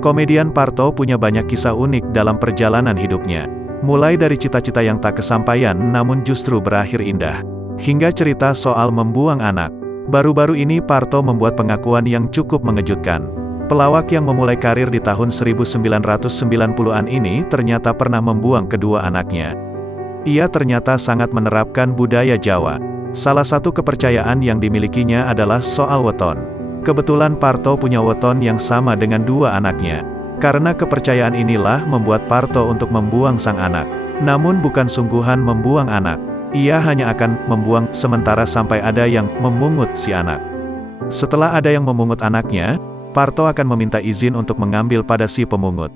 Komedian Parto punya banyak kisah unik dalam perjalanan hidupnya. Mulai dari cita-cita yang tak kesampaian namun justru berakhir indah, hingga cerita soal membuang anak. Baru-baru ini Parto membuat pengakuan yang cukup mengejutkan. Pelawak yang memulai karir di tahun 1990-an ini ternyata pernah membuang kedua anaknya. Ia ternyata sangat menerapkan budaya Jawa. Salah satu kepercayaan yang dimilikinya adalah soal weton. Kebetulan Parto punya weton yang sama dengan dua anaknya. Karena kepercayaan inilah membuat Parto untuk membuang sang anak. Namun bukan sungguhan membuang anak. Ia hanya akan membuang sementara sampai ada yang memungut si anak. Setelah ada yang memungut anaknya, Parto akan meminta izin untuk mengambil pada si pemungut.